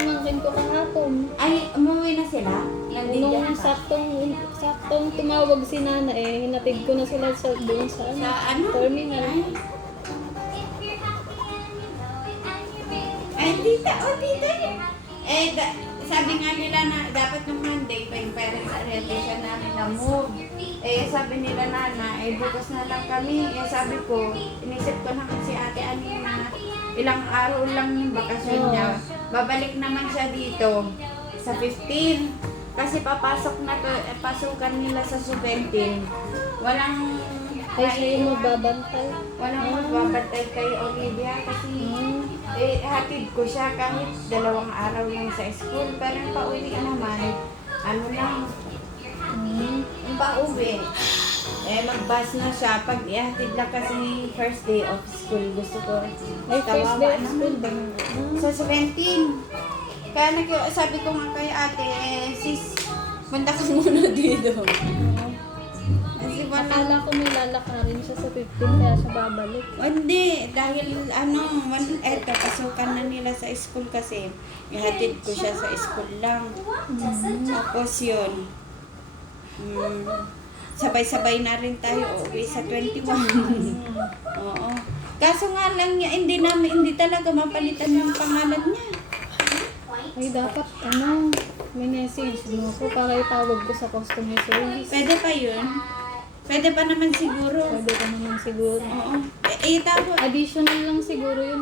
pamangkin ko kahapon. Ay, umuwi na sila? Nandito Nung pa? saktong tumawag si Nana hinatid ko na sila doon sa Sa ano? terminal. Ay, tita, tita. Sabi nga nila na dapat nung Monday pa yung parents orientation namin na move. Sabi nila Nana, bukas na lang kami. Sabi ko, inisip ko na kasi ate Ani na ilang araw lang yung bakasyon niya. Babalik naman siya dito sa 15. Kasi pasukan nila sa 17. Walang Ay, siya yung magbabantay. Walang magbabantay kay Olivia kasi hatid ko siya kahit 2 araw lang sa school. Pero yung pauwi naman, ano lang, yung pauwi, mag-bus na siya. Pag ihatid lang kasi first day of school, gusto ko. Ay, first day of school ba? Sa 17. Kaya sabi ko nga kay ate, sis, punta ka muna dito. Kasi Akala ko may lalakarin siya sa 15 kaya siya babalik. Hindi, dahil pasukan na nila sa school kasi ihatid ko siya sa school lang. Tapos yun, sabay-sabay na rin tayo uuwi sa 21. Oo. Kaso nga lang niya, hindi talaga mapalitan yung pangalan niya. Ay, dapat may message mo ko para itawag ko sa customer service. Pwede pa yun? Pwede pa naman siguro. Pwede ka naman siguro. Oo. Tapos, Additional lang siguro yun.